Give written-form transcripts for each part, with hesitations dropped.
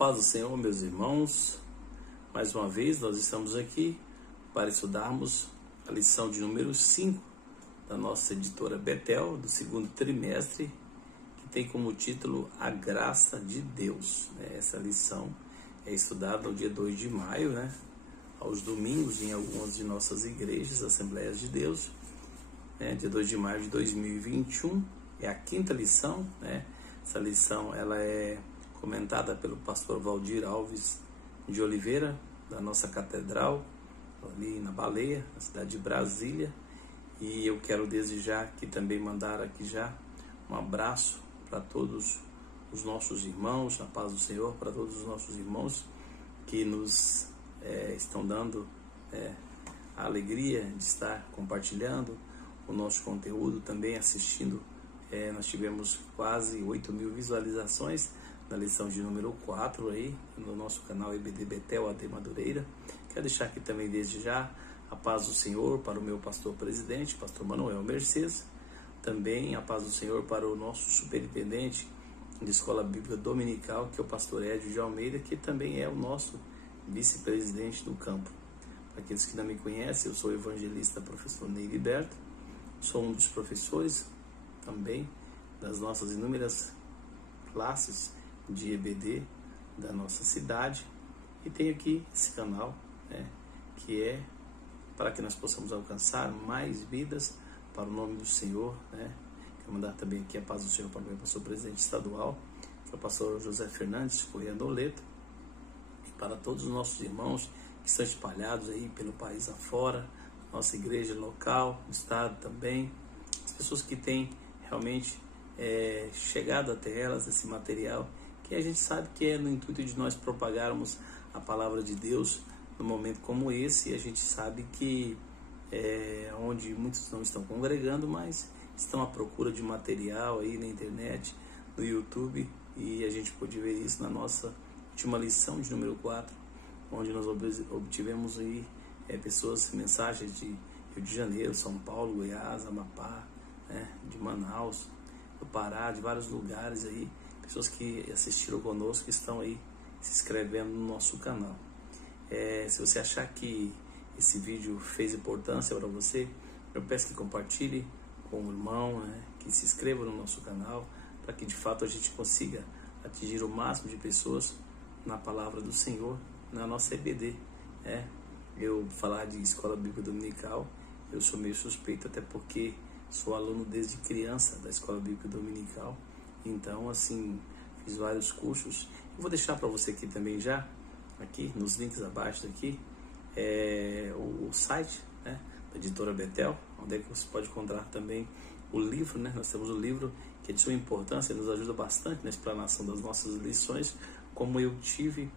paz do Senhor, meus irmãos. Mais uma vez nós estamos aqui para estudarmos a lição de número 5 da nossa editora Betel, do segundo trimestre, que tem como título A Graça de Deus. Essa lição é estudada no dia 2 de maio, aos domingos em algumas de nossas igrejas, Assembleias de Deus. Dia 2 de maio de 2021, é a quinta lição. Essa lição ela é comentada pelo pastor Valdir Alves de Oliveira, da nossa catedral, ali na Baleia, na cidade de Brasília. E eu quero desde já aqui também mandar aqui já um abraço para todos os nossos irmãos, na paz do Senhor, para todos os nossos irmãos que nos estão dando a alegria de estar compartilhando o nosso conteúdo, também assistindo. Nós tivemos quase 8.000 visualizações na lição de número 4 aí, no nosso canal EBD Betel AD Madureira. Quero deixar aqui também desde já a paz do Senhor para o meu pastor presidente, pastor Manuel Mercedes. Também a paz do Senhor para o nosso superintendente de escola bíblica dominical, que é o pastor Edio de Almeida, que também é o nosso vice-presidente do campo. Para aqueles que não me conhecem, eu sou o evangelista professor Ney Liberto, sou um dos professores também das nossas inúmeras classes de EBD da nossa cidade, e tenho aqui esse canal, que é para que nós possamos alcançar mais vidas para o nome do Senhor. Quero mandar também aqui a paz do Senhor para o meu pastor presidente estadual, que é o pastor José Fernandes Corrêa Doleto, e para todos os nossos irmãos que estão espalhados aí pelo país afora, nossa igreja local, no estado também, as pessoas que têm realmente chegado até elas esse material, que a gente sabe que é no intuito de nós propagarmos a palavra de Deus num momento como esse. A gente sabe que onde muitos não estão congregando, mas estão à procura de material aí na internet, no YouTube, e a gente pôde ver isso na nossa última lição de número 4, onde nós obtivemos aí pessoas, mensagens de Rio de Janeiro, São Paulo, Goiás, Amapá, de Manaus, do Pará, de vários lugares aí, pessoas que assistiram conosco, que estão aí se inscrevendo no nosso canal. Se você achar que esse vídeo fez importância para você, eu peço que compartilhe com o irmão, que se inscreva no nosso canal, para que de fato a gente consiga atingir o máximo de pessoas na palavra do Senhor, na nossa EBD. Eu falar de escola bíblica dominical, eu sou meio suspeito, até porque sou aluno desde criança da escola bíblica dominical. Então, assim, fiz vários cursos. Eu vou deixar para você aqui também já, aqui nos links abaixo aqui, o site da editora Betel, onde é que você pode encontrar também o livro. Nós temos o livro que é de sua importância, nos ajuda bastante na explanação das nossas lições, como eu tive,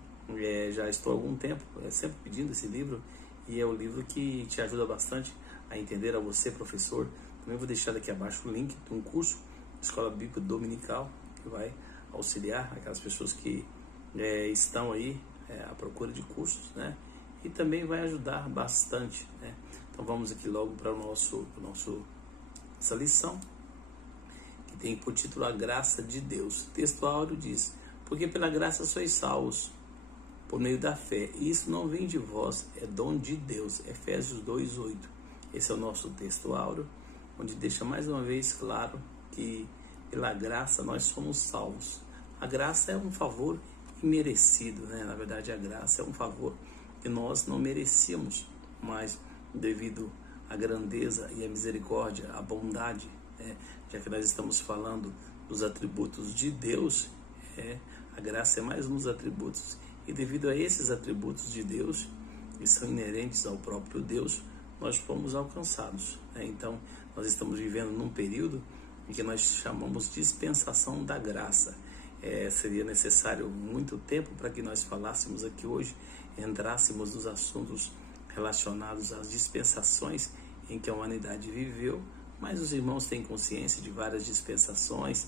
já estou há algum tempo sempre pedindo esse livro, e é o livro que te ajuda bastante a entender, a você, professor. Também vou deixar aqui abaixo o link de um curso de escola bíblica dominical, que vai auxiliar aquelas pessoas que estão aí à procura de cursos, e também vai ajudar bastante. Então vamos aqui logo para essa lição, que tem por título A Graça de Deus. O texto áureo diz: porque pela graça sois salvos por meio da fé, e isso não vem de vós, é dom de Deus. Efésios 2:8. Esse é o nosso texto áureo, onde deixa mais uma vez claro que pela graça nós somos salvos. A graça é um favor imerecido, Na verdade, a graça é um favor que nós não merecíamos, mas devido à grandeza e à misericórdia, à bondade, já que nós estamos falando dos atributos de Deus, a graça é mais um dos atributos, e devido a esses atributos de Deus, que são inerentes ao próprio Deus, nós fomos alcançados. Então, nós estamos vivendo num período em que nós chamamos de dispensação da graça. Seria necessário muito tempo para que nós falássemos aqui hoje, entrássemos nos assuntos relacionados às dispensações em que a humanidade viveu, mas os irmãos têm consciência de várias dispensações,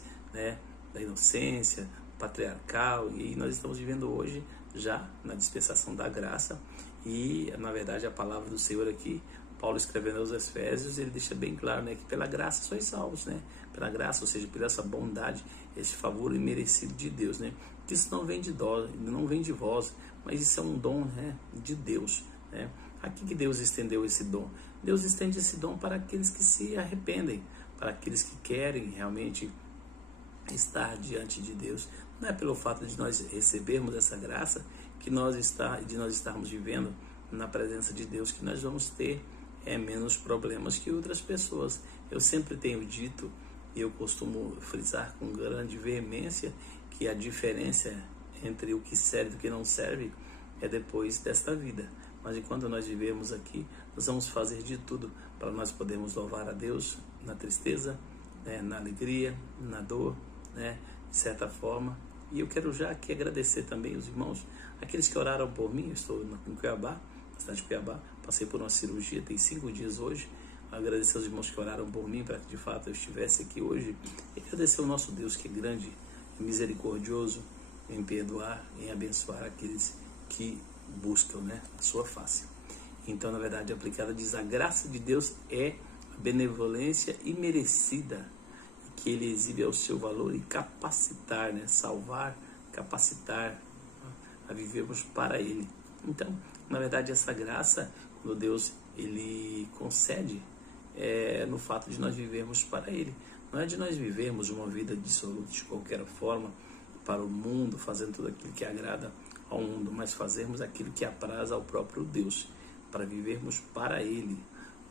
da inocência, patriarcal, e nós estamos vivendo hoje já na dispensação da graça. E na verdade a palavra do Senhor aqui Paulo escrevendo aos Efésios, ele deixa bem claro, né, que pela graça sois salvos, né? Pela graça, ou seja, pela essa bondade, esse favor imerecido de Deus, né? Isso não vem de vós, mas isso é um dom, né, de Deus, né? Aqui que Deus estendeu esse dom. Deus estende esse dom para aqueles que se arrependem, para aqueles que querem realmente estar diante de Deus. Não é pelo fato de nós recebermos essa graça que de nós estarmos vivendo na presença de Deus que nós vamos ter menos problemas que outras pessoas. Eu sempre tenho dito, e eu costumo frisar com grande veemência, que a diferença entre o que serve e o que não serve é depois desta vida. Mas enquanto nós vivemos aqui, nós vamos fazer de tudo para nós podermos louvar a Deus na tristeza, né, na alegria, na dor, né, de certa forma. E eu quero já aqui agradecer também os irmãos, aqueles que oraram por mim. Eu estou em Cuiabá, na cidade de Cuiabá, passei por uma cirurgia, tem 5 dias hoje. Agradecer aos irmãos que oraram por mim para que de fato eu estivesse aqui hoje. E agradecer ao nosso Deus que é grande e misericordioso em perdoar, em abençoar aqueles que buscam, né, a sua face. Então, na verdade, aplicada diz: a graça de Deus é a benevolência imerecida que ele exibe ao seu valor e capacitar, né, salvar, capacitar a vivermos para ele. Então, na verdade, essa graça, quando Deus ele concede, no fato de nós vivermos para ele. Não é de nós vivermos uma vida dissoluta de qualquer forma para o mundo, fazendo tudo aquilo que agrada ao mundo, mas fazermos aquilo que apraz ao próprio Deus, para vivermos para ele,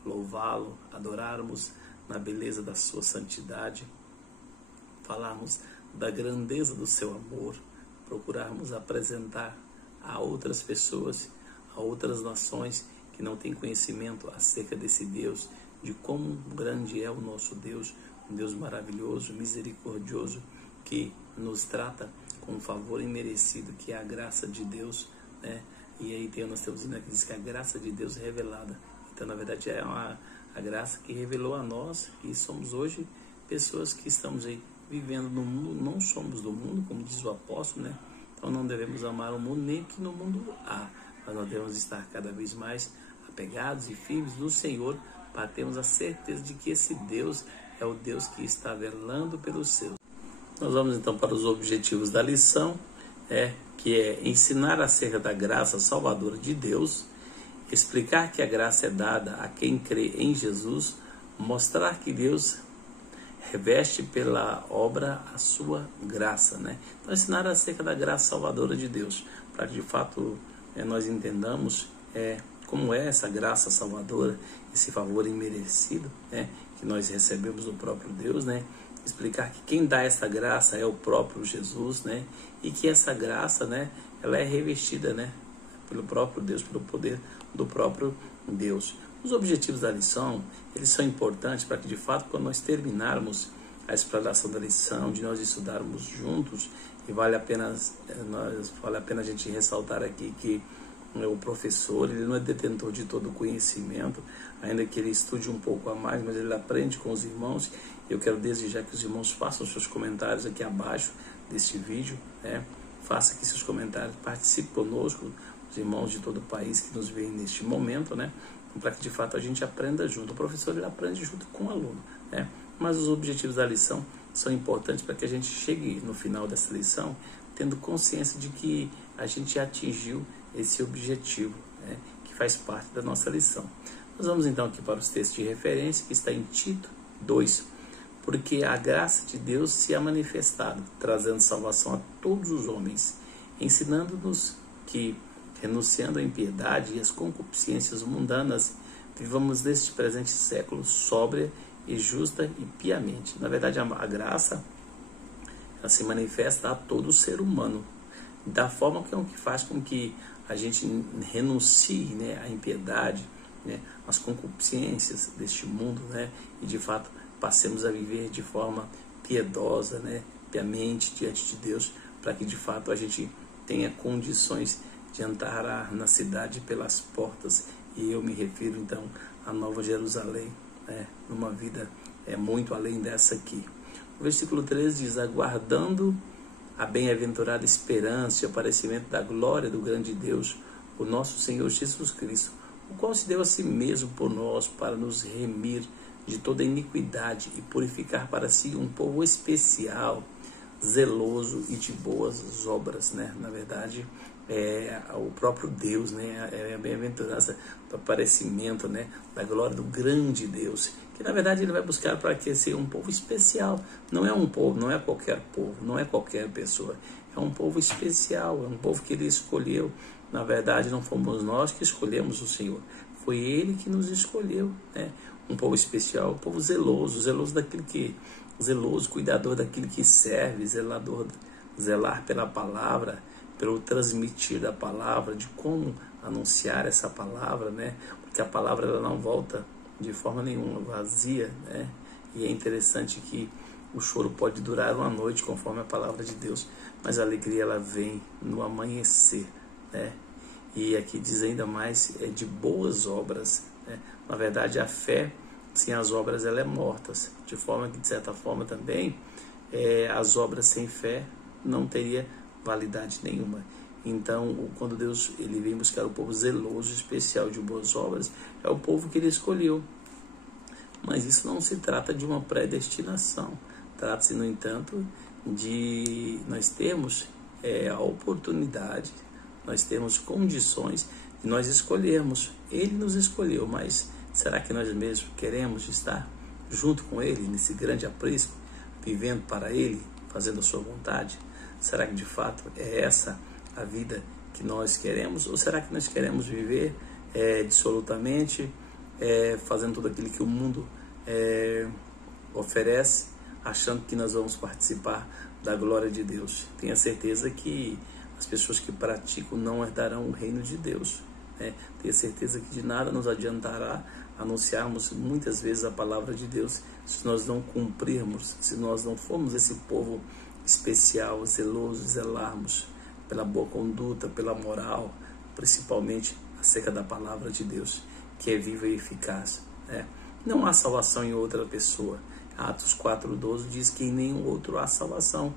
louvá-lo, adorarmos na beleza da sua santidade, falarmos da grandeza do seu amor, procurarmos apresentar a outras pessoas, a outras nações que não têm conhecimento acerca desse Deus, de como grande é o nosso Deus, um Deus maravilhoso, misericordioso, que nos trata com um favor imerecido, que é a graça de Deus, né? E aí nós temos que diz que a graça de Deus é revelada. Então, na verdade, é a graça que revelou a nós, que somos hoje pessoas que estamos aí vivendo no mundo, não somos do mundo, como diz o apóstolo, né? Então não devemos amar o mundo, nem que no mundo há, mas nós devemos estar cada vez mais apegados e firmes no Senhor, para termos a certeza de que esse Deus é o Deus que está velando pelos seus. Nós vamos então para os objetivos da lição, que é ensinar acerca da graça salvadora de Deus, explicar que a graça é dada a quem crê em Jesus, mostrar que Deus reveste pela obra a sua graça, né? Então, ensinar acerca da graça salvadora de Deus, para que de fato nós entendamos como é essa graça salvadora, esse favor imerecido, né, que nós recebemos do próprio Deus, né? Explicar que quem dá essa graça é o próprio Jesus, né? E que essa graça, né, ela é revestida, né, pelo próprio Deus, pelo poder do próprio Deus. Os objetivos da lição, eles são importantes para que de fato, quando nós terminarmos a explanação da lição, de nós estudarmos juntos, e vale a pena a gente ressaltar aqui que o professor, ele não é detentor de todo o conhecimento, ainda que ele estude um pouco a mais, mas ele aprende com os irmãos. Eu quero desejar que os irmãos façam seus comentários aqui abaixo deste vídeo, né? Faça aqui seus comentários, participe conosco, os irmãos de todo o país que nos veem neste momento, né? Para que de fato a gente aprenda junto. O professor, ele aprende junto com o aluno, né? Mas os objetivos da lição são importantes para que a gente chegue no final dessa lição tendo consciência de que a gente atingiu esse objetivo, né, que faz parte da nossa lição. Nós vamos então aqui para os textos de referência, que está em Tito 2. Porque a graça de Deus se é manifestado, trazendo salvação a todos os homens, ensinando-nos que, renunciando à impiedade e às concupiscências mundanas, vivamos neste presente século sóbria e justa e piamente. Na verdade, a graça ela se manifesta a todo ser humano, da forma que faz com que a gente renuncie, né, à impiedade, né, às concupiscências deste mundo, né, e de fato passemos a viver de forma piedosa, né, piamente diante de Deus, para que de fato a gente tenha condições de entrar na cidade pelas portas. E eu me refiro então à Nova Jerusalém, né, numa vida muito além dessa aqui. O versículo 13 diz: aguardando a bem-aventurada esperança e o aparecimento da glória do grande Deus, o nosso Senhor Jesus Cristo, o qual se deu a si mesmo por nós para nos remir de toda iniquidade e purificar para si um povo especial, zeloso e de boas obras, né? Na verdade, o próprio Deus, né? É a bem-aventurança do aparecimento, né? Da glória do grande Deus, que na verdade ele vai buscar para aquecer um povo especial. Não é um povo, não é qualquer povo, não é qualquer pessoa, é um povo especial, é um povo que ele escolheu. Na verdade, não fomos nós que escolhemos o Senhor, foi Ele que nos escolheu, né? Um povo especial, um povo zeloso, zeloso, cuidador daquilo que serve, zelar pela palavra, pelo transmitir da palavra, de como anunciar essa palavra, né? Porque a palavra ela não volta de forma nenhuma vazia, né? E é interessante que o choro pode durar uma noite, conforme a palavra de Deus, mas a alegria ela vem no amanhecer, né? E aqui diz ainda mais de boas obras, né? Na verdade, a fé sem as obras ela é morta, de forma que, de certa forma, também as obras sem fé não teria validade nenhuma. Então, quando Deus ele vem buscar o povo zeloso, especial de boas obras, é o povo que ele escolheu. Mas isso não se trata de uma predestinação. Trata-se, no entanto, de nós termos a oportunidade, nós temos condições de nós escolhermos. Ele nos escolheu, mas será que nós mesmos queremos estar junto com Ele nesse grande aprisco, vivendo para Ele, fazendo a sua vontade? Será que de fato é essa a vida que nós queremos? Ou será que nós queremos viver dissolutamente, fazendo tudo aquilo que o mundo oferece, achando que nós vamos participar da glória de Deus? Tenha certeza que as pessoas que praticam não herdarão o reino de Deus, né? Tenha certeza que de nada nos adiantará anunciarmos muitas vezes a palavra de Deus se nós não cumprirmos, se nós não formos esse povo especial, zeloso, zelarmos pela boa conduta, pela moral, principalmente acerca da palavra de Deus, que é viva e eficaz, né? Não há salvação em outra pessoa. Atos 4:12 diz que em nenhum outro há salvação,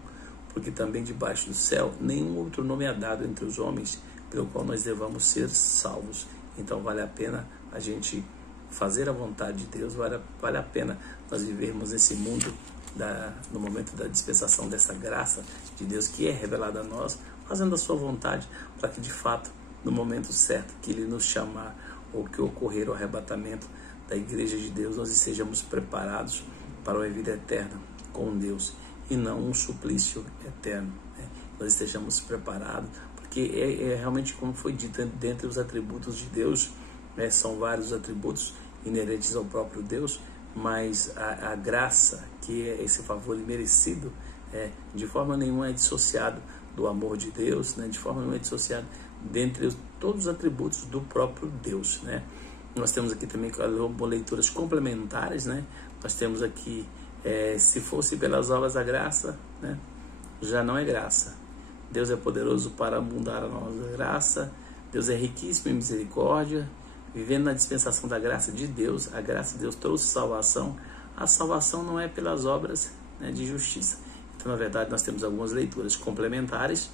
porque também debaixo do céu nenhum outro nome é dado entre os homens pelo qual nós devamos ser salvos. Então vale a pena a gente fazer a vontade de Deus, vale a pena nós vivermos esse mundo no momento da dispensação dessa graça de Deus que é revelada a nós, fazendo a sua vontade, para que de fato no momento certo que Ele nos chamar ou que ocorrer o arrebatamento da igreja de Deus, nós estejamos preparados para uma vida eterna com Deus e não um suplício eterno, né? Nós estejamos preparados, porque realmente, como foi dito, dentre os atributos de Deus, né, são vários atributos inerentes ao próprio Deus, mas a graça, que é esse favor imerecido, de forma nenhuma é dissociado do amor de Deus, né? De forma nenhuma é dissociado dentre todos os atributos do próprio Deus, né? Nós temos aqui também leituras complementares, né? Nós temos aqui, se fosse pelas obras da graça, né, já não é graça. Deus é poderoso para abundar a nossa graça. Deus é riquíssimo em misericórdia. Vivendo na dispensação da graça de Deus, a graça de Deus trouxe salvação. A salvação não é pelas obras, né, de justiça. Então, na verdade, nós temos algumas leituras complementares.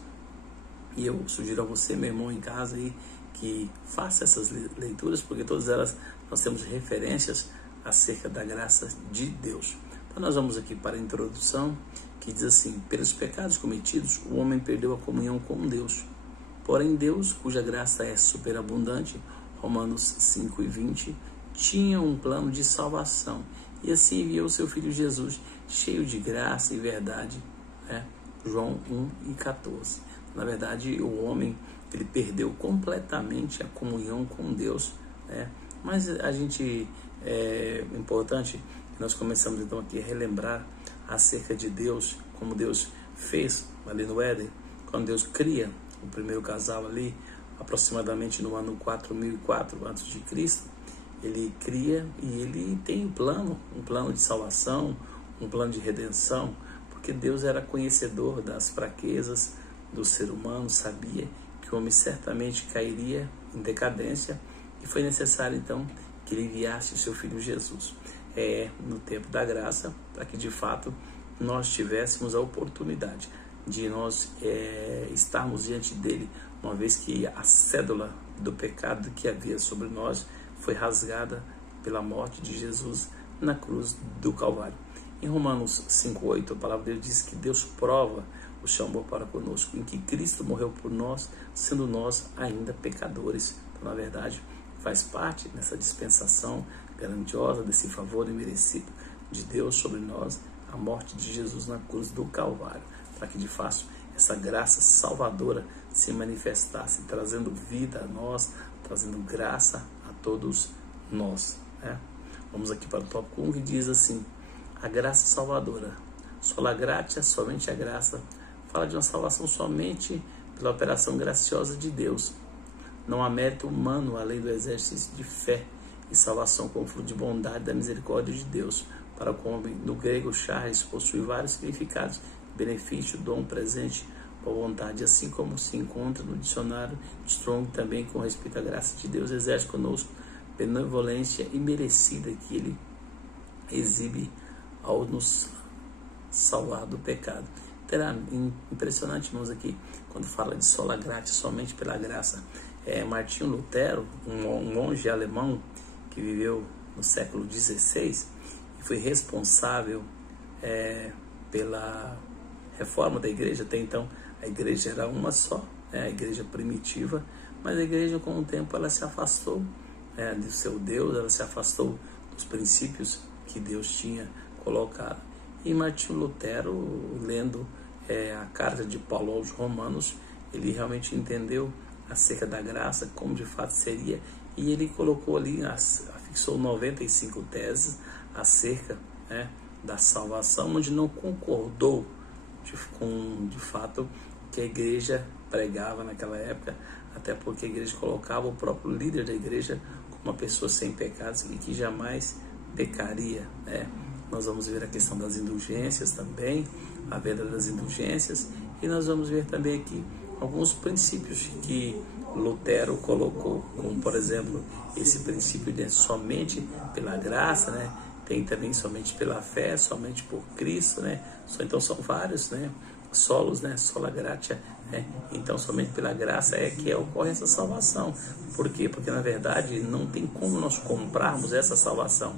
E eu sugiro a você, meu irmão, em casa, aí, que faça essas leituras, porque todas elas nós temos referências acerca da graça de Deus. Então nós vamos aqui para a introdução, que diz assim: pelos pecados cometidos, o homem perdeu a comunhão com Deus. Porém Deus, cuja graça é superabundante, Romanos 5:20, tinha um plano de salvação, e assim enviou seu Filho Jesus, cheio de graça e verdade, né? João 1:14. Na verdade, o homem ele perdeu completamente a comunhão com Deus, né? Mas a gente, é importante que nós começamos então aqui a relembrar acerca de Deus, como Deus fez ali no Éden, quando Deus cria o primeiro casal ali, aproximadamente no ano 4004 a.C., ele cria e ele tem um plano de salvação, um plano de redenção, porque Deus era conhecedor das fraquezas do ser humano, sabia que o homem certamente cairia em decadência, e foi necessário então que ele enviasse o seu Filho Jesus no tempo da graça, para que de fato nós tivéssemos a oportunidade de nós estarmos diante dele, uma vez que a cédula do pecado que havia sobre nós foi rasgada pela morte de Jesus na cruz do Calvário. Em Romanos 5,8, a palavra de Deus diz que Deus prova o seu amor para conosco, em que Cristo morreu por nós, sendo nós ainda pecadores. Então, na verdade, faz parte dessa dispensação grandiosa, desse favor imerecido de Deus sobre nós, a morte de Jesus na cruz do Calvário, para que de fato essa graça salvadora se manifestasse, trazendo vida a nós, trazendo graça a todos nós, né? Vamos aqui para o tópico 1, que diz assim: a graça salvadora, sola gratia, somente a graça, fala de uma salvação somente pela operação graciosa de Deus. Não há mérito humano além do exercício de fé e salvação como fruto de bondade da misericórdia de Deus. Para o homem, no grego, charis possui vários significados: benefício, dom, presente, boa vontade, assim como se encontra no dicionário Strong também com respeito à graça de Deus, exerce conosco benevolência imerecida que ele exibe ao nos salvar do pecado. Terá impressionante, irmãos, aqui quando fala de sola gratia, somente pela graça. Martinho Lutero, um monge alemão que viveu no século XVI e foi responsável pela reforma da igreja. Até então a igreja era uma só, a igreja primitiva, mas a igreja com o tempo ela se afastou do seu Deus, ela se afastou dos princípios que Deus tinha colocado. E Martinho Lutero, lendo a carta de Paulo aos Romanos, ele realmente entendeu acerca da graça, como de fato seria, e ele colocou ali, fixou 95 teses acerca da salvação, onde não concordou com de fato que a igreja pregava naquela época, até porque a igreja colocava o próprio líder da igreja como uma pessoa sem pecados e que jamais pecaria, Nós vamos ver a questão das indulgências também, a venda das indulgências, e nós vamos ver também aqui alguns princípios que Lutero colocou, como por exemplo esse princípio de somente pela graça, tem também somente pela fé, somente por Cristo, Então são vários, solos, sola gratia, Então somente pela graça que ocorre essa salvação. Por quê? Porque na verdade não tem como nós comprarmos essa salvação.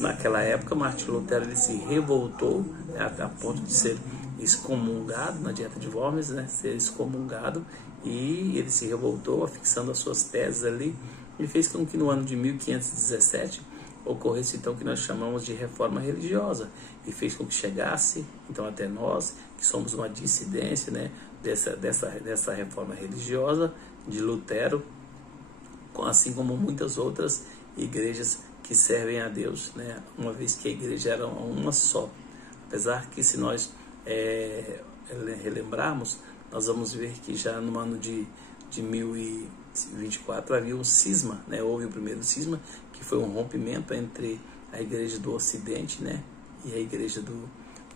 Naquela época, Martinho Lutero ele se revoltou a ponto de ser excomungado na Dieta de Worms, ser excomungado, e ele se revoltou, fixando as suas teses ali, e fez com que no ano de 1517 ocorresse então o que nós chamamos de reforma religiosa, e fez com que chegasse então até nós, que somos uma dissidência dessa reforma religiosa de Lutero, assim como muitas outras igrejas que servem a Deus, uma vez que a igreja era uma só. Apesar que, se nós relembrarmos, nós vamos ver que já no ano de 1024 havia um cisma, houve o primeiro cisma, que foi um rompimento entre a igreja do Ocidente e a igreja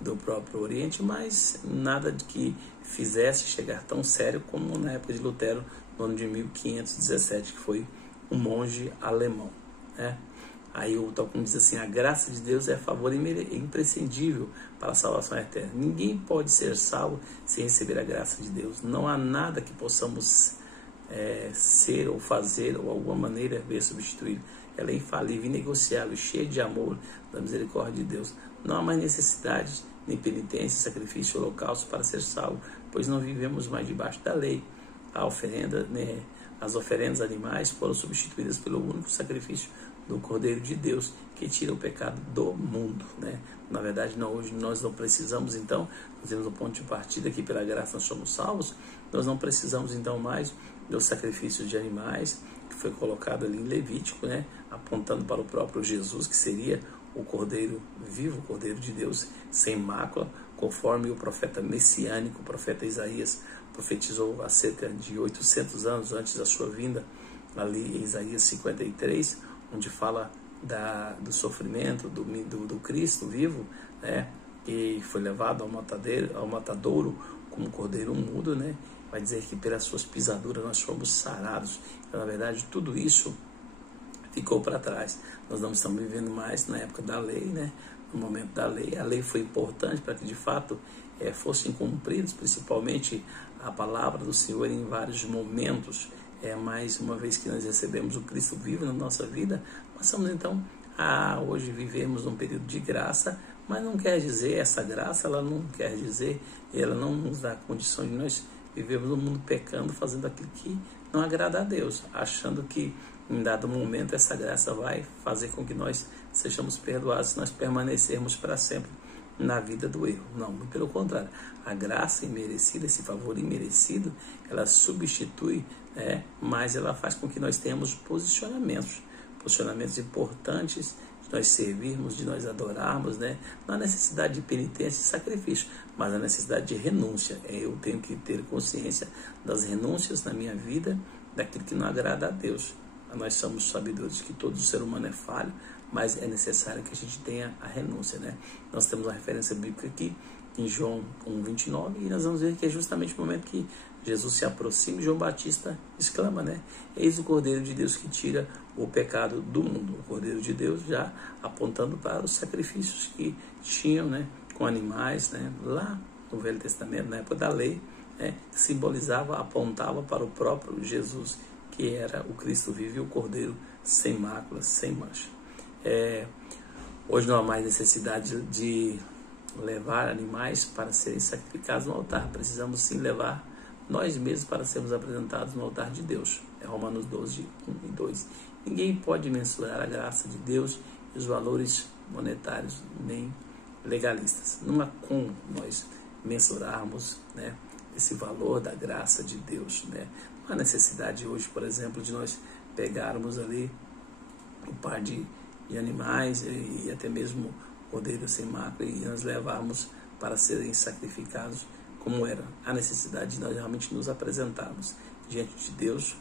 do próprio Oriente, mas nada de que fizesse chegar tão sério como na época de Lutero, no ano de 1517, que foi um monge alemão. Aí o Tolkien diz assim: a graça de Deus é favor imprescindível para a salvação eterna. Ninguém pode ser salvo sem receber a graça de Deus. Não há nada que possamos ser ou fazer ou alguma maneira ver substituir. Ela é infalível, inegociável, cheia de amor, da misericórdia de Deus. Não há mais necessidade, nem penitência, sacrifício, holocausto para ser salvo, pois não vivemos mais debaixo da lei. A oferenda, as oferendas animais foram substituídas pelo único sacrifício do Cordeiro de Deus, que tira o pecado do mundo, Na verdade, hoje nós não precisamos, então, nós temos um ponto de partida aqui, pela graça nós somos salvos, nós não precisamos então mais dos sacrifícios de animais, que foi colocado ali em Levítico, apontando para o próprio Jesus, que seria o Cordeiro vivo, o Cordeiro de Deus, sem mácula, conforme o profeta messiânico, o profeta Isaías, profetizou há cerca de 800 anos antes da sua vinda, ali em Isaías 53, onde fala do sofrimento do Cristo vivo, que foi levado ao matadouro como cordeiro mudo, vai dizer que pelas suas pisaduras nós fomos sarados. Então, na verdade, tudo isso ficou para trás. Nós não estamos vivendo mais na época da lei, no momento da lei. A lei foi importante para que de fato fossem cumpridos, principalmente a palavra do Senhor em vários momentos. Mais uma vez que nós recebemos o Cristo vivo na nossa vida, passamos então a hoje vivemos num período de graça, mas não quer dizer, essa graça, ela não quer dizer, ela não nos dá condições de nós vivermos no mundo pecando, fazendo aquilo que não agrada a Deus, achando que em dado momento essa graça vai fazer com que nós sejamos perdoados, nós permanecermos para sempre na vida do erro. Não, muito pelo contrário. A graça imerecida, esse favor imerecido, ela substitui, mas ela faz com que nós tenhamos posicionamentos importantes, de nós servirmos, de nós adorarmos, não há necessidade de penitência e sacrifício, mas a necessidade de renúncia. Eu tenho que ter consciência das renúncias na minha vida, daquilo que não agrada a Deus. Nós somos sabedores que todo ser humano é falho, mas é necessário que a gente tenha a renúncia, Nós temos uma referência bíblica aqui em João 1:29, e nós vamos ver que é justamente o momento que Jesus se aproxima e João Batista exclama, eis o Cordeiro de Deus que tira o pecado do mundo. O Cordeiro de Deus já apontando para os sacrifícios que tinham, com animais, lá no Velho Testamento, na época da lei, que simbolizava, apontava para o próprio Jesus, que era o Cristo vivo e o Cordeiro sem mácula, sem mancha. Hoje não há mais necessidade de levar animais para serem sacrificados no altar. Precisamos sim levar nós mesmos para sermos apresentados no altar de Deus. Romanos 12:1-2. Ninguém pode mensurar a graça de Deus e os valores monetários nem legalistas. Não há como nós mensurarmos esse valor da graça de Deus. Não há necessidade hoje, por exemplo, de nós pegarmos ali um par de animais e até mesmo cordeiro sem mácula e nós levarmos para serem sacrificados, como era a necessidade de nós realmente nos apresentarmos diante de Deus,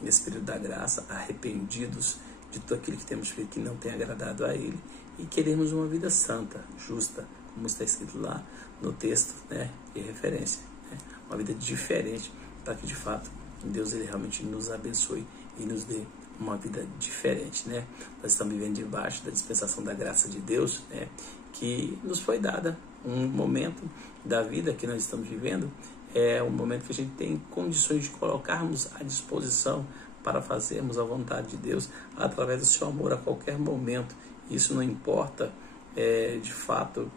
nesse período da graça, arrependidos de tudo aquilo que temos feito que não tem agradado a Ele, e queremos uma vida santa, justa, como está escrito lá no texto de referência, uma vida diferente, para que de fato Deus ele realmente nos abençoe e nos dê uma vida diferente, Nós estamos vivendo debaixo da dispensação da graça de Deus, que nos foi dada. Um momento da vida que nós estamos vivendo é um momento que a gente tem condições de colocarmos à disposição para fazermos a vontade de Deus através do seu amor a qualquer momento. Isso não importa, de fato,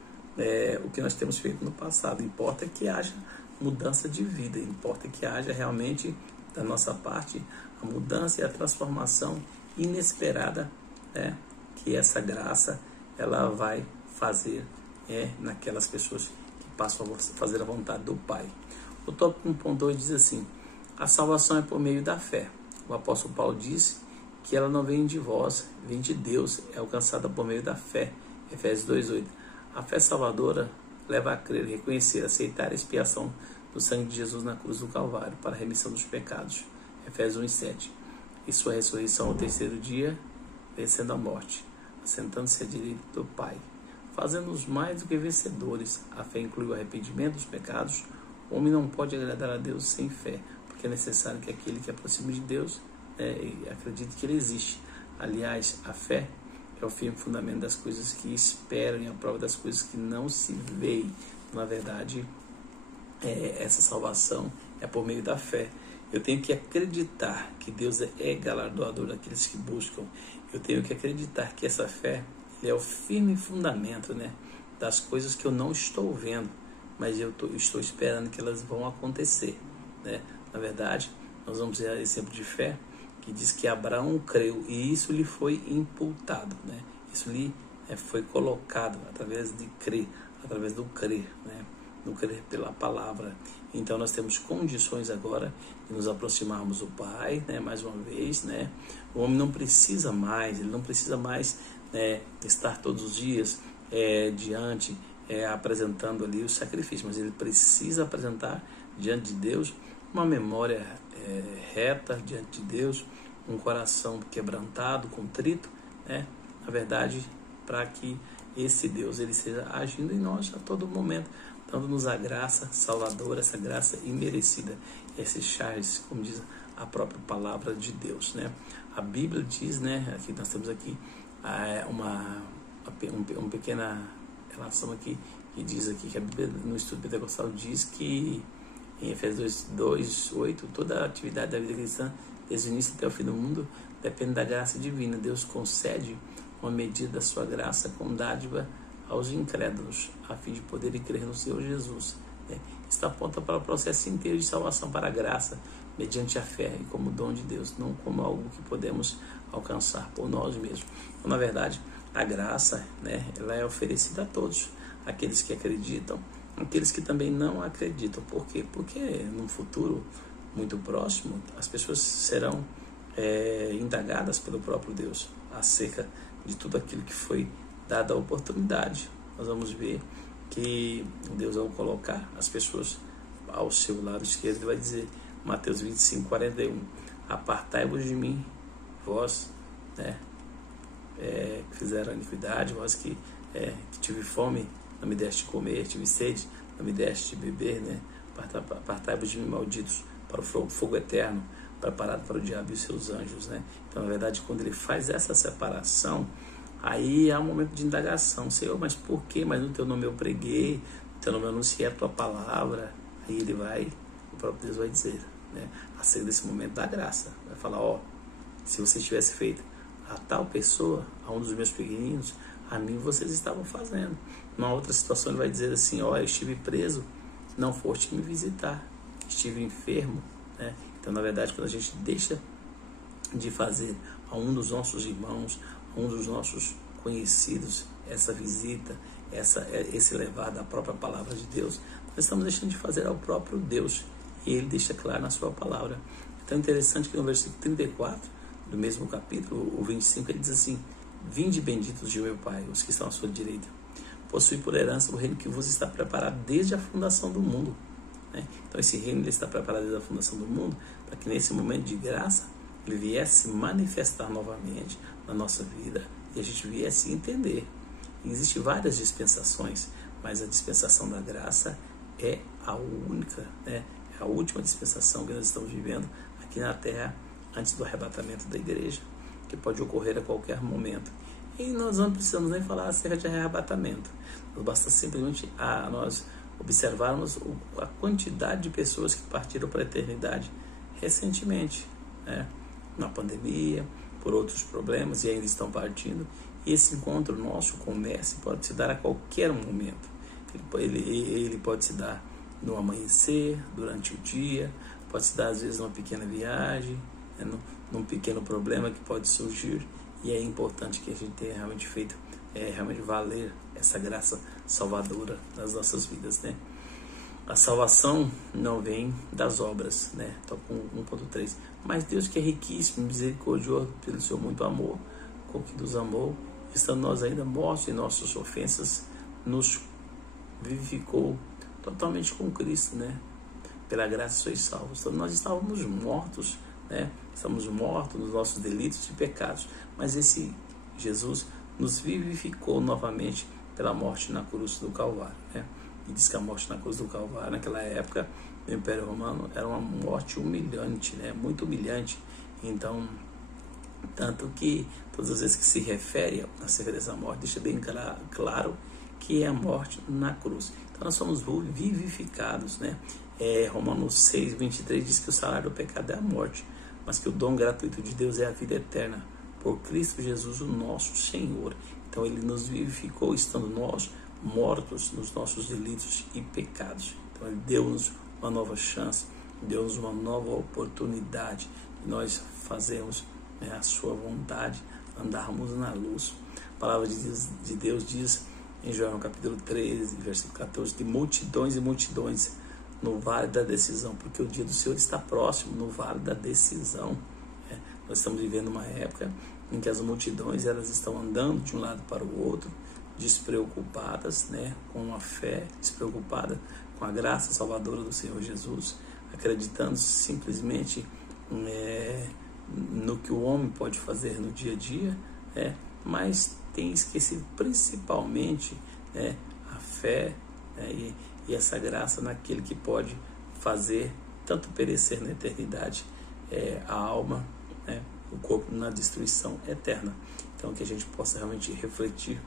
o que nós temos feito no passado. Importa que haja mudança de vida, importa que haja realmente da nossa parte a mudança e a transformação inesperada, que essa graça ela vai fazer naquelas pessoas que passam a fazer a vontade do Pai. O tópico 1.2 diz assim: a salvação é por meio da fé. O apóstolo Paulo disse que ela não vem de vós, vem de Deus, é alcançada por meio da fé. Efésios 2:8. A fé salvadora leva a crer, reconhecer, aceitar a expiação do sangue de Jesus na cruz do Calvário para a remissão dos pecados. Efésios 1:7. E sua ressurreição ao terceiro dia, vencendo a morte, assentando-se à direita do Pai, fazendo-nos mais do que vencedores. A fé inclui o arrependimento dos pecados. O homem não pode agradar a Deus sem fé, porque é necessário que aquele que aproxima de Deus acredite que Ele existe. Aliás, a fé é o firme fundamento das coisas que esperam e a prova das coisas que não se veem. Na verdade, essa salvação é por meio da fé. Eu tenho que acreditar que Deus é galardoador daqueles que buscam. Eu tenho que acreditar que essa fé é o firme fundamento das coisas que eu não estou vendo, mas eu estou esperando que elas vão acontecer. Na verdade, nós vamos ver exemplo de fé que diz que Abraão creu e isso lhe foi imputado. Isso lhe foi colocado através de crer, através do crer, no crer pela palavra. Então nós temos condições agora de nos aproximarmos do Pai, mais uma vez, O homem não precisa mais, ele não precisa mais estar todos os dias diante, apresentando ali o sacrifício, mas ele precisa apresentar diante de Deus uma memória reta diante de Deus, um coração quebrantado, contrito, na verdade, para que esse Deus ele seja agindo em nós a todo momento, dando-nos a graça salvadora, essa graça imerecida, esses chás, como diz a própria palavra de Deus, A Bíblia diz, aqui nós temos aqui uma pequena relação aqui, que diz aqui que a Bíblia, no estudo pentecostal, diz que em Efésios 2:8, toda a atividade da vida cristã, desde o início até o fim do mundo, depende da graça divina. Deus concede uma medida da sua graça com dádiva aos incrédulos, a fim de poderem crer no Senhor Jesus. Isso aponta para o processo inteiro de salvação, para a graça, mediante a fé e como dom de Deus, não como algo que podemos alcançar por nós mesmos. Então, na verdade, a graça, ela é oferecida a todos, aqueles que acreditam, aqueles que também não acreditam. Por quê? Porque no futuro muito próximo, as pessoas serão indagadas pelo próprio Deus acerca de tudo aquilo que foi dada a oportunidade. Nós vamos ver que Deus vai colocar as pessoas ao seu lado esquerdo e vai dizer, Mateus 25:41, apartai-vos de mim, vós que fizeram iniquidade, vós que tive fome, não me deste de comer, tive sede, não me deste de beber, apartai-vos de mim, malditos, para o fogo eterno, preparado para o diabo e os seus anjos. Então, na verdade, quando ele faz essa separação, aí há um momento de indagação. Senhor, mas por quê? Mas no teu nome eu preguei, no teu nome eu anunciei a tua palavra. Aí o próprio Deus vai dizer, acerca desse momento da graça, vai falar, se você tivesse feito a tal pessoa, a um dos meus pequeninos, a mim vocês estavam fazendo. Numa outra situação ele vai dizer assim, eu estive preso, não foste me visitar, estive enfermo. Então, na verdade, quando a gente deixa de fazer a um dos nossos irmãos, a um dos nossos conhecidos, essa visita, esse levar da própria palavra de Deus, nós estamos deixando de fazer ao próprio Deus, e ele deixa claro na sua palavra. Então é interessante que no versículo 34 do mesmo capítulo, o 25, ele diz assim, vinde benditos de meu Pai, os que estão à sua direita, possui por herança o reino que vos está preparado desde a fundação do mundo. Então esse reino ele está preparado desde a fundação do mundo, para que nesse momento de graça ele viesse manifestar novamente na nossa vida e a gente viesse entender. Existem várias dispensações, mas a dispensação da graça é a única, é a última dispensação que nós estamos vivendo aqui na Terra antes do arrebatamento da igreja, que pode ocorrer a qualquer momento. E nós não precisamos nem falar acerca de arrebatamento, basta simplesmente nós observarmos a quantidade de pessoas que partiram para a eternidade recentemente, na pandemia, por outros problemas, e ainda estão partindo. E esse encontro nosso com o Mestre pode se dar a qualquer momento. Ele pode se dar no amanhecer, durante o dia, pode se dar às vezes numa pequena viagem, num pequeno problema que pode surgir, e é importante que a gente tenha realmente feito realmente valer essa graça salvadora nas nossas vidas. A salvação não vem das obras, Estou com 1.3, mas Deus, que é riquíssimo, misericordioso pelo seu muito amor, com que nos amou, estando nós ainda mortos em nossas ofensas, nos vivificou totalmente com Cristo, Pela graça sois salvos. Então nós estávamos mortos, Estamos mortos nos nossos delitos e pecados, mas esse Jesus nos vivificou novamente pela morte na cruz do Calvário, E diz que a morte na cruz do Calvário, naquela época, no Império Romano, era uma morte humilhante, muito humilhante. Então, tanto que todas as vezes que se refere acerca dessa morte, deixa bem claro que é a morte na cruz. Então nós somos vivificados, Romanos 6:23 diz que o salário do pecado é a morte, mas que o dom gratuito de Deus é a vida eterna, por Cristo Jesus, o nosso Senhor. Então ele nos vivificou, estando nós mortos nos nossos delitos e pecados. Então ele deu-nos uma nova chance, deu-nos uma nova oportunidade de nós fazermos a sua vontade, andarmos na luz. A palavra de Deus diz em João capítulo 13, versículo 14, de multidões e multidões no vale da decisão, porque o dia do Senhor está próximo, no vale da decisão. Nós estamos vivendo uma época em que as multidões elas estão andando de um lado para o outro, despreocupadas, com a fé, despreocupadas com a graça salvadora do Senhor Jesus, acreditando simplesmente no que o homem pode fazer no dia a dia, mas tem esquecido principalmente a fé e essa graça naquele que pode fazer tanto perecer na eternidade a alma, o corpo na destruição eterna. Então que a gente possa realmente refletir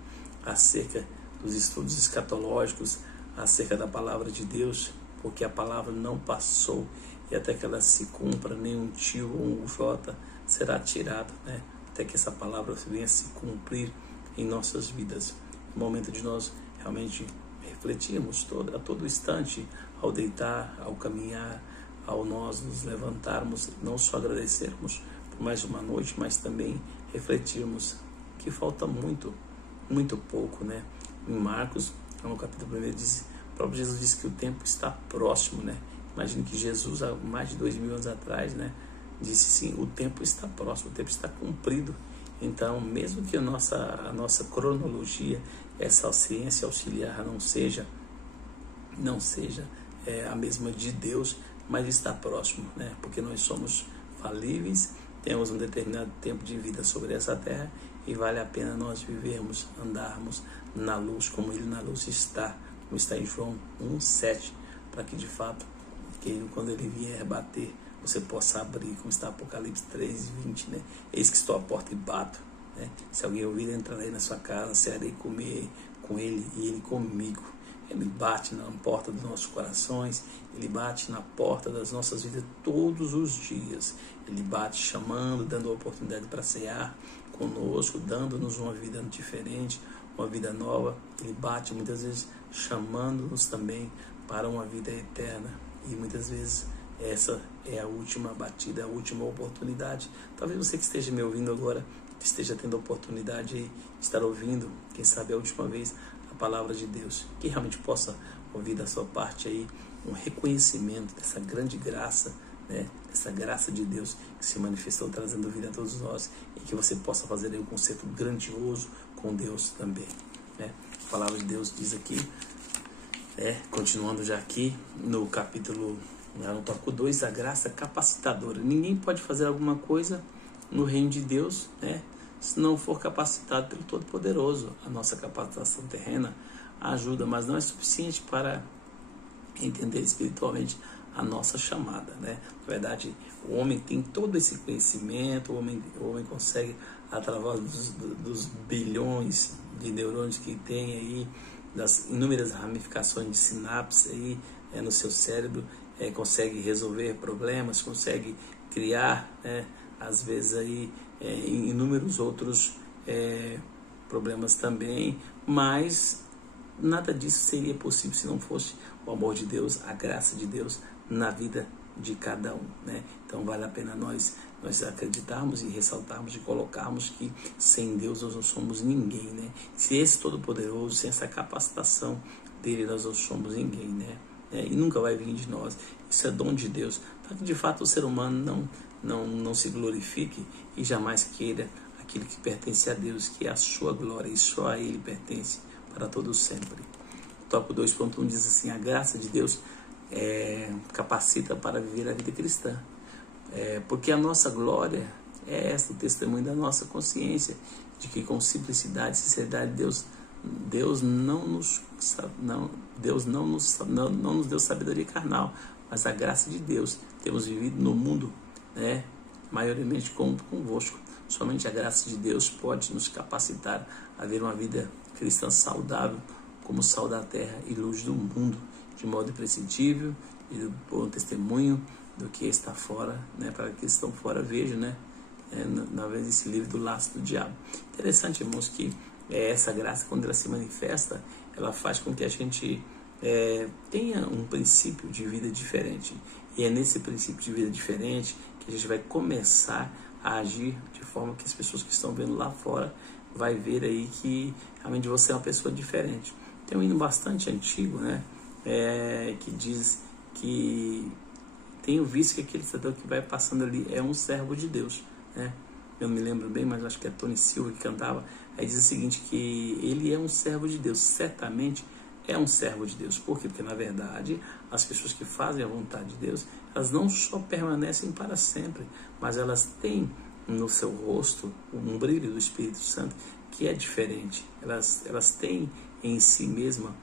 acerca dos estudos escatológicos, acerca da palavra de Deus, porque a palavra não passou, e até que ela se cumpra, nenhum tio ou um J será tirado, né? Até que essa palavra venha se cumprir em nossas vidas. No momento de nós realmente refletirmos a todo instante, ao deitar, ao caminhar, ao nós nos levantarmos, não só agradecermos por mais uma noite, mas também refletirmos que falta muito pouco, né? Em Marcos, no capítulo 1, diz, o próprio Jesus disse que o tempo está próximo, né? Imagine que Jesus, há mais de 2000 anos atrás, né, disse sim, o tempo está próximo, o tempo está cumprido. Então, mesmo que a nossa cronologia, essa ciência auxiliar não seja a mesma de Deus, mas está próximo, né? Porque nós somos falíveis, temos um determinado tempo de vida sobre essa terra e vale a pena nós vivermos, andarmos na luz, como Ele na luz está, como está em João 1,7, para que de fato, quando Ele vier bater, você possa abrir, como está Apocalipse 3,20, né? Eis que estou à porta e bato, né? Se alguém ouvir, entrarei na sua casa, cearei comer com Ele e Ele comigo. Ele bate na porta dos nossos corações, Ele bate na porta das nossas vidas todos os dias. Ele bate chamando, dando a oportunidade para cear conosco, dando-nos uma vida diferente, uma vida nova. Ele bate muitas vezes chamando-nos também para uma vida eterna. E muitas vezes essa é a última batida, a última oportunidade. Talvez você que esteja me ouvindo agora, esteja tendo a oportunidade de estar ouvindo, quem sabe a última vez, a palavra de Deus. Que realmente possa ouvir da sua parte aí um reconhecimento dessa grande graça, né? Essa graça de Deus que se manifestou trazendo vida a todos nós, e que você possa fazer aí um concerto grandioso com Deus também, né? A palavra de Deus diz aqui, continuando já aqui no capítulo, no tópico 2, a graça capacitadora. Ninguém pode fazer alguma coisa no reino de Deus, né, se não for capacitado pelo Todo-Poderoso. A nossa capacitação terrena ajuda, mas não é suficiente para entender espiritualmente a nossa chamada, né? Na verdade, o homem tem todo esse conhecimento, o homem consegue, através dos bilhões de neurônios que tem aí, das inúmeras ramificações de sinapses aí no seu cérebro, consegue resolver problemas, consegue criar, às vezes aí inúmeros outros problemas também, mas nada disso seria possível se não fosse o amor de Deus, a graça de Deus na vida de cada um, né? Então vale a pena nós acreditarmos e ressaltarmos e colocarmos que sem Deus nós não somos ninguém, né? Se esse Todo-Poderoso, sem essa capacitação dele, nós não somos ninguém, né? E nunca vai vir de nós. Isso é dom de Deus, para que de fato o ser humano não se glorifique e jamais queira aquilo que pertence a Deus, que é a sua glória, e só a Ele pertence para todos sempre. O tópico 2.1 diz assim: a graça de Deus capacita para viver a vida cristã, porque a nossa glória é esta, o testemunho da nossa consciência, de que com simplicidade e sinceridade Deus não nos deu sabedoria carnal, mas a graça de Deus. Temos vivido no mundo, né, maioritariamente convosco. Somente a graça de Deus pode nos capacitar a ver uma vida cristã saudável, como sal da terra e luz do mundo, de modo imprescindível e do bom testemunho do que está fora, né, para que estão fora vejam, né, na vez desse livro do laço do diabo. Interessante, irmãos, que essa graça, quando ela se manifesta, ela faz com que a gente tenha um princípio de vida diferente, e é nesse princípio de vida diferente que a gente vai começar a agir de forma que as pessoas que estão vendo lá fora vai ver aí que realmente você é uma pessoa diferente. Tem um hino bastante antigo, né, que diz que tenho visto que aquele cidadão que vai passando ali é um servo de Deus, né? Eu me lembro bem, mas acho que é Tony Silva que cantava. Aí diz o seguinte, que ele é um servo de Deus, certamente é um servo de Deus. Por quê? Porque na verdade as pessoas que fazem a vontade de Deus, elas não só permanecem para sempre, mas elas têm no seu rosto um brilho do Espírito Santo que é diferente. Elas têm em si mesma,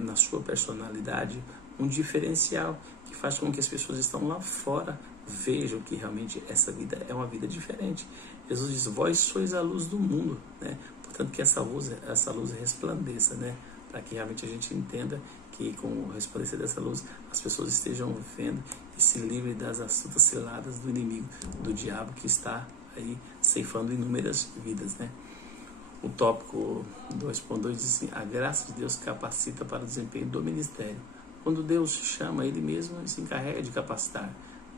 na sua personalidade, um diferencial que faz com que as pessoas que estão lá fora vejam que realmente essa vida é uma vida diferente. Jesus diz: vós sois a luz do mundo, né? portanto que essa luz resplandeça, né? Para que realmente a gente entenda que com o resplandecer dessa luz as pessoas estejam vendo e se livrem das astutas ciladas do inimigo, do diabo que está aí ceifando inúmeras vidas, né? O tópico 2.2 diz assim: a graça de Deus capacita para o desempenho do ministério. Quando Deus chama, Ele mesmo se encarrega de capacitar.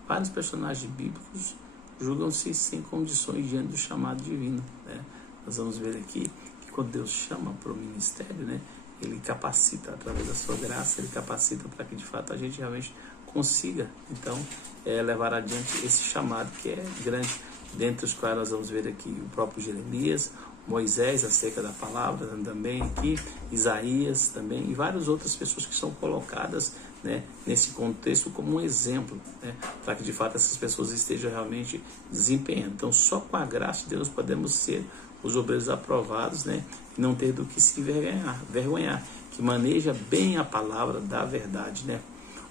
Vários personagens bíblicos julgam-se sem condições diante do chamado divino, né? Nós vamos ver aqui que quando Deus chama para o ministério, né, Ele capacita através da sua graça, Ele capacita para que de fato a gente realmente consiga, então, levar adiante esse chamado que é grande, dentre os quais nós vamos ver aqui o próprio Jeremias, Moisés acerca da palavra também aqui, Isaías também, e várias outras pessoas que são colocadas, né, nesse contexto como um exemplo, né, para que de fato essas pessoas estejam realmente desempenhando. Então só com a graça de Deus podemos ser os obreiros aprovados, né, e não ter do que se vergonhar, que maneja bem a palavra da verdade, né.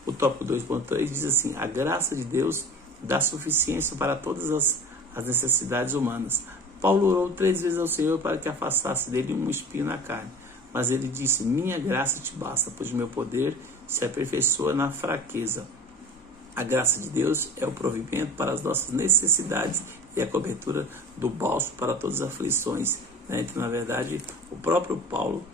O tópico 2.3 diz assim: a graça de Deus dá suficiência para todas as necessidades humanas. Paulo orou 3 vezes ao Senhor para que afastasse dele um espinho na carne. Mas ele disse: minha graça te basta, pois o meu poder se aperfeiçoa na fraqueza. A graça de Deus é o provimento para as nossas necessidades e a cobertura do bálsamo para todas as aflições, né? Então, na verdade, o próprio Paulo,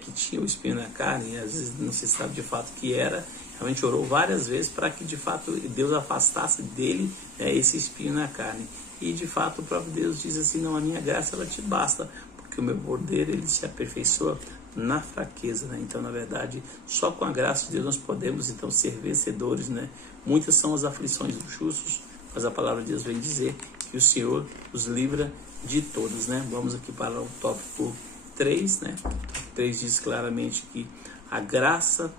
que tinha o espinho na carne, e às vezes não se sabe de fato o que era, realmente orou várias vezes para que de fato Deus afastasse dele esse espinho na carne. E de fato o próprio Deus diz assim: não, a minha graça ela te basta, porque o meu poder ele se aperfeiçoa na fraqueza, né? Então, na verdade, só com a graça de Deus nós podemos então ser vencedores, né? Muitas são as aflições dos justos, mas a palavra de Deus vem dizer que o Senhor os livra de todas, né? Vamos aqui para o tópico 3, né? O 3 diz claramente que a graça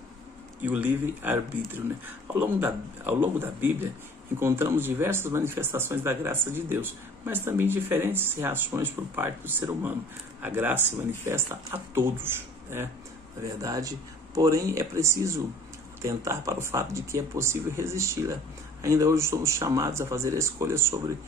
e o livre-arbítrio, né? Ao longo da Bíblia, encontramos diversas manifestações da graça de Deus, mas também diferentes reações por parte do ser humano. A graça se manifesta a todos, né? Na verdade, porém é preciso atentar para o fato de que é possível resisti-la. Ainda hoje somos chamados a fazer escolhas sobre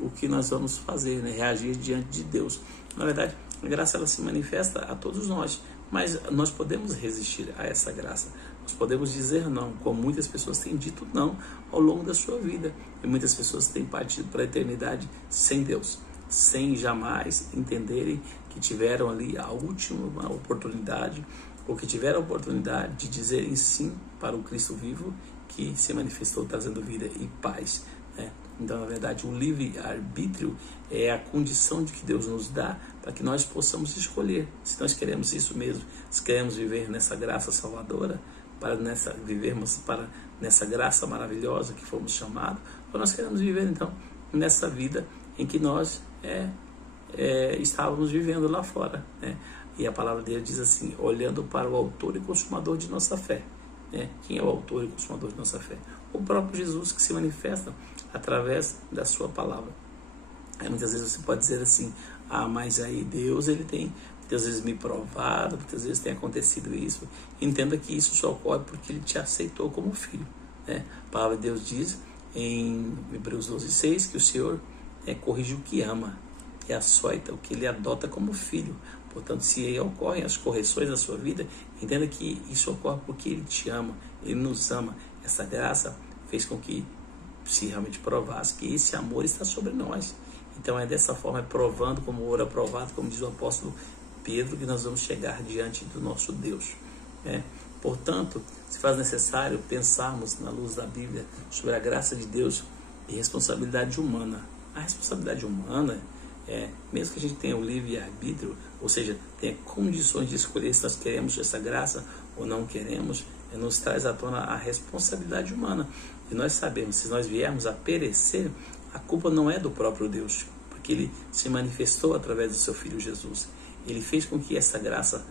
o que nós vamos fazer, né? Reagir diante de Deus. Na verdade, a graça ela se manifesta a todos nós, mas nós podemos resistir a essa graça. Nós podemos dizer não, como muitas pessoas têm dito não ao longo da sua vida. E muitas pessoas têm partido para a eternidade sem Deus, sem jamais entenderem que tiveram ali a última oportunidade, ou que tiveram a oportunidade de dizerem sim para o Cristo vivo, que se manifestou trazendo vida e paz, né? Então, na verdade, o livre-arbítrio é a condição de que Deus nos dá para que nós possamos escolher se nós queremos isso mesmo, se queremos viver nessa graça salvadora, vivermos nessa graça maravilhosa que fomos chamados, ou nós queremos viver então nessa vida em que nós estávamos vivendo lá fora, né? E a palavra dele diz assim: olhando para o autor e consumador de nossa fé, né? Quem é o autor e consumador de nossa fé? O próprio Jesus, que se manifesta através da sua palavra. Aí muitas vezes você pode dizer assim: ah, mas aí Deus ele tem muitas vezes me provado, muitas vezes tem acontecido isso. Entenda que isso só ocorre porque ele te aceitou como filho, né? A palavra de Deus diz em Hebreus 12:6 que o Senhor corrige o que ama e açoita o que ele adota como filho. Portanto, se ocorrem as correções na sua vida, entenda que isso ocorre porque ele te ama, ele nos ama. Essa graça fez com que se realmente provasse que esse amor está sobre nós. Então é dessa forma, é provando como ouro aprovado, como diz o apóstolo Pedro, que nós vamos chegar diante do nosso Deus, né? Portanto, se faz necessário pensarmos na luz da Bíblia sobre a graça de Deus e responsabilidade humana. A responsabilidade humana mesmo que a gente tenha o livre-arbítrio, ou seja, tenha condições de escolher se nós queremos essa graça ou não queremos, nos traz à tona a responsabilidade humana. E nós sabemos, se nós viermos a perecer, a culpa não é do próprio Deus, porque Ele se manifestou através do seu Filho Jesus. Ele fez com que essa graça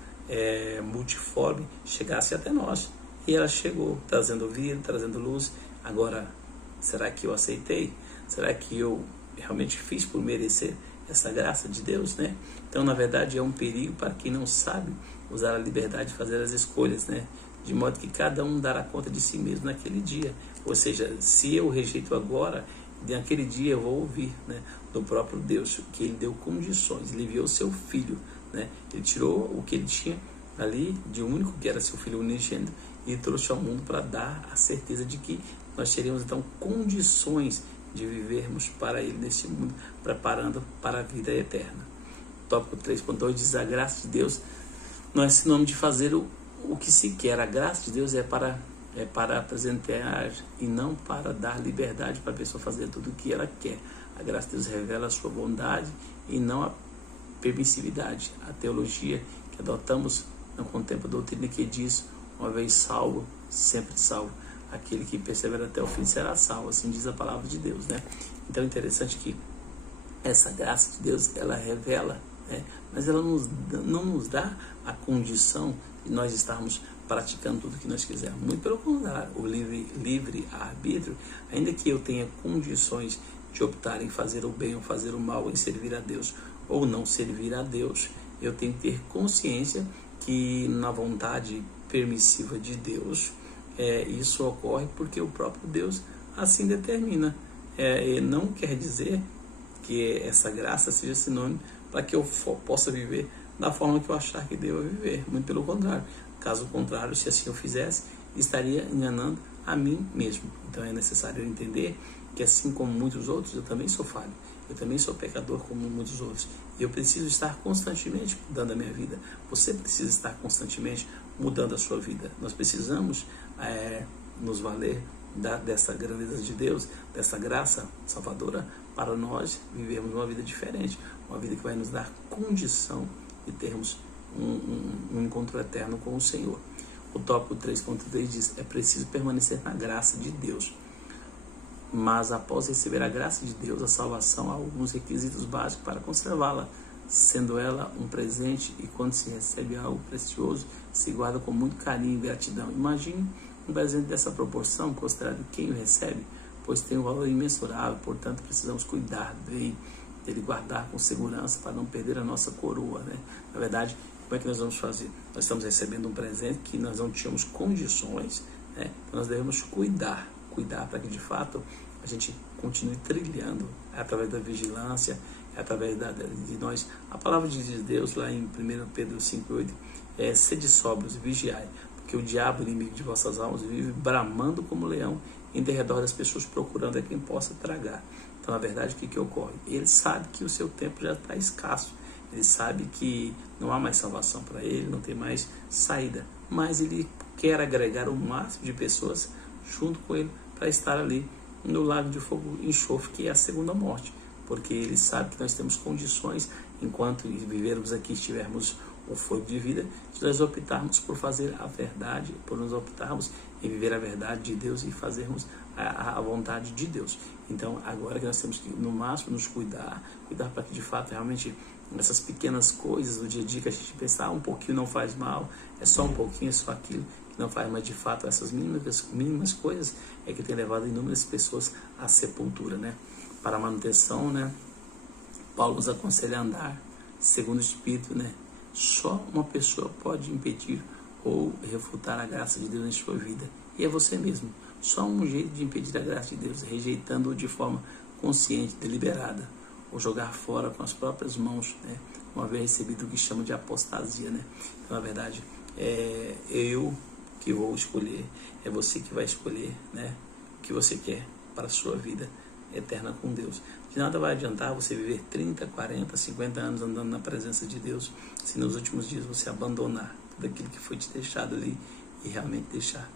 multiforme chegasse até nós. E ela chegou, trazendo vida, trazendo luz. Agora, será que eu aceitei? Será que eu realmente fiz por merecer essa graça de Deus, né? Então, na verdade, é um perigo para quem não sabe usar a liberdade de fazer as escolhas, né? De modo que cada um dará conta de si mesmo naquele dia. Ou seja, se eu rejeito agora, naquele dia eu vou ouvir, né, do próprio Deus, que Ele deu condições, Ele enviou seu Filho, né, Ele tirou o que Ele tinha ali de um único, que era seu Filho unigênito, e trouxe ao mundo para dar a certeza de que nós teríamos então condições de vivermos para Ele nesse mundo, preparando para a vida eterna. Tópico 3.2 diz: a graça de Deus não é sinônimo de fazer o que se quer. A graça de Deus é para apresentar e não para dar liberdade para a pessoa fazer tudo o que ela quer. A graça de Deus revela a sua bondade e não a permissividade. A teologia que adotamos não contempla a doutrina que diz: uma vez salvo, sempre salvo. Aquele que persevera até o fim será salvo. Assim diz a palavra de Deus, né? Então é interessante que essa graça de Deus, ela revela, né? Mas ela não nos dá a condição de nós estarmos praticando tudo o que nós quisermos. Muito pelo contrário, o livre arbítrio, ainda que eu tenha condições de optar em fazer o bem ou fazer o mal, em servir a Deus ou não servir a Deus, eu tenho que ter consciência que na vontade permissiva de Deus, isso ocorre porque o próprio Deus assim determina. Não quer dizer que essa graça seja sinônimo para que eu possa viver da forma que eu achar que devo viver. Muito pelo contrário. Caso contrário, se assim eu fizesse, estaria enganando a mim mesmo. Então é necessário entender que, assim como muitos outros, eu também sou falho. Eu também sou pecador como muitos outros. E eu preciso estar constantemente mudando a minha vida. Você precisa estar constantemente mudando a sua vida. Nós precisamos nos valer dessa grandeza de Deus, dessa graça salvadora, para nós vivermos uma vida diferente. Uma vida que vai nos dar condição de termos um encontro eterno com o Senhor. O tópico 3.3 diz: é preciso permanecer na graça de Deus. Mas após receber a graça de Deus, a salvação, há alguns requisitos básicos para conservá-la, sendo ela um presente, e quando se recebe algo precioso, se guarda com muito carinho e gratidão. Imagine um presente dessa proporção, considerado quem o recebe, pois tem um valor imensurável, portanto precisamos cuidar bem dele, guardar com segurança para não perder a nossa coroa, né? Na verdade, como é que nós vamos fazer? Nós estamos recebendo um presente que nós não tínhamos condições, né? Então nós devemos cuidar para que de fato a gente continue trilhando através da vigilância, através de nós. A palavra de Deus lá em 1 Pedro 5,8 sede sóbrios e vigiai, porque o diabo, inimigo de vossas almas, vive bramando como leão em derredor das pessoas, procurando a quem possa tragar. Então, na verdade, o que ocorre? Ele sabe que o seu tempo já está escasso. Ele sabe que não há mais salvação para ele, não tem mais saída. Mas ele quer agregar o máximo de pessoas junto com ele para estar ali no lago de fogo e enxofre, que é a segunda morte. Porque ele sabe que nós temos condições, enquanto vivermos aqui, estivermos o fogo de vida, se nós optarmos por fazer a verdade, por nos optarmos em viver a verdade de Deus e fazermos a vontade de Deus. Então, agora que nós temos que, no máximo, nos cuidar para que, de fato, realmente, essas pequenas coisas do dia a dia que a gente pensa, um pouquinho não faz mal, é só um pouquinho, é só aquilo que não faz, mas, de fato, essas mínimas coisas é que tem levado inúmeras pessoas à sepultura, né? Para a manutenção, né? Paulo nos aconselha a andar segundo o Espírito, né? Só uma pessoa pode impedir ou refutar a graça de Deus em sua vida, e é você mesmo. Só um jeito de impedir a graça de Deus, rejeitando-o de forma consciente, deliberada, ou jogar fora com as próprias mãos, né? Uma vez recebido o que chama de apostasia, né? Então, na verdade, é eu que vou escolher, é você que vai escolher, né? O que você quer para a sua vida eterna com Deus. De nada vai adiantar você viver 30, 40, 50 anos andando na presença de Deus, se nos últimos dias você abandonar tudo aquilo que foi te deixado ali e realmente deixar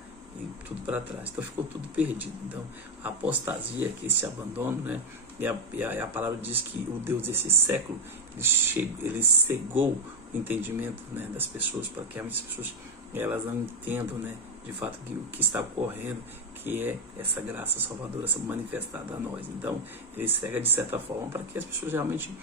tudo para trás. Então ficou tudo perdido. Então a apostasia, que é esse abandono, né? E a palavra diz que o Deus desse século, ele cegou o entendimento, né, das pessoas, para que realmente as pessoas elas não entendam, né, de fato o que está ocorrendo, que é essa graça salvadora, essa manifestada a nós. Então ele cega de certa forma para que as pessoas realmente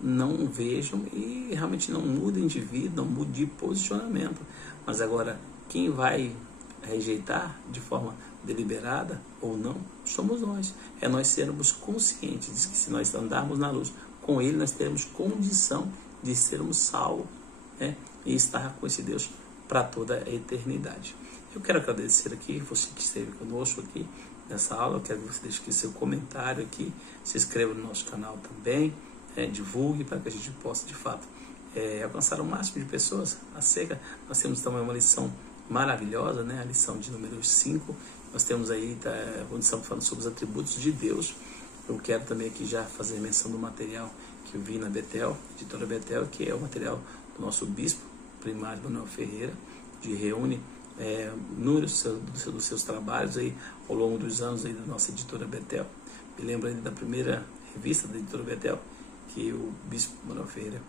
não vejam e realmente não mudem de vida, não mudem de posicionamento. Mas agora, quem vai rejeitar de forma deliberada ou não, somos nós. É nós sermos conscientes de que, se nós andarmos na luz com Ele, nós teremos condição de sermos salvos, né, e estar com esse Deus para toda a eternidade. Eu quero agradecer aqui você que esteve conosco aqui nessa aula. Eu quero que você deixe aqui seu comentário aqui, se inscreva no nosso canal também, divulgue para que a gente possa de fato alcançar o máximo de pessoas acerca. Nós temos também uma lição maravilhosa, né? A lição de número 5. Nós temos aí, quando estamos falando sobre os atributos de Deus. Eu quero também aqui já fazer menção do material que eu vi na Betel, editora Betel, que é o material do nosso bispo primário, Manuel Ferreira, que reúne números dos seus trabalhos aí ao longo dos anos aí da nossa editora Betel. Me lembro ainda da primeira revista da editora Betel, que o bispo Manuel Ferreira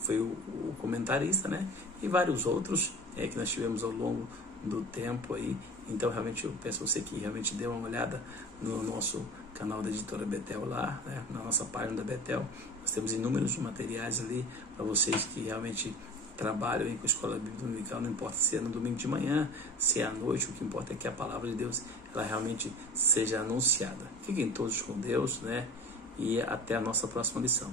foi o comentarista, né? E vários outros que nós tivemos ao longo do tempo aí. Então realmente eu peço a você que realmente dê uma olhada no nosso canal da editora Betel lá, né? Na nossa página da Betel. Nós temos inúmeros materiais ali para vocês que realmente trabalham aí com a Escola Bíblica Dominical. Não importa se é no domingo de manhã, se é à noite, o que importa é que a palavra de Deus ela realmente seja anunciada. Fiquem todos com Deus, né? E até a nossa próxima lição.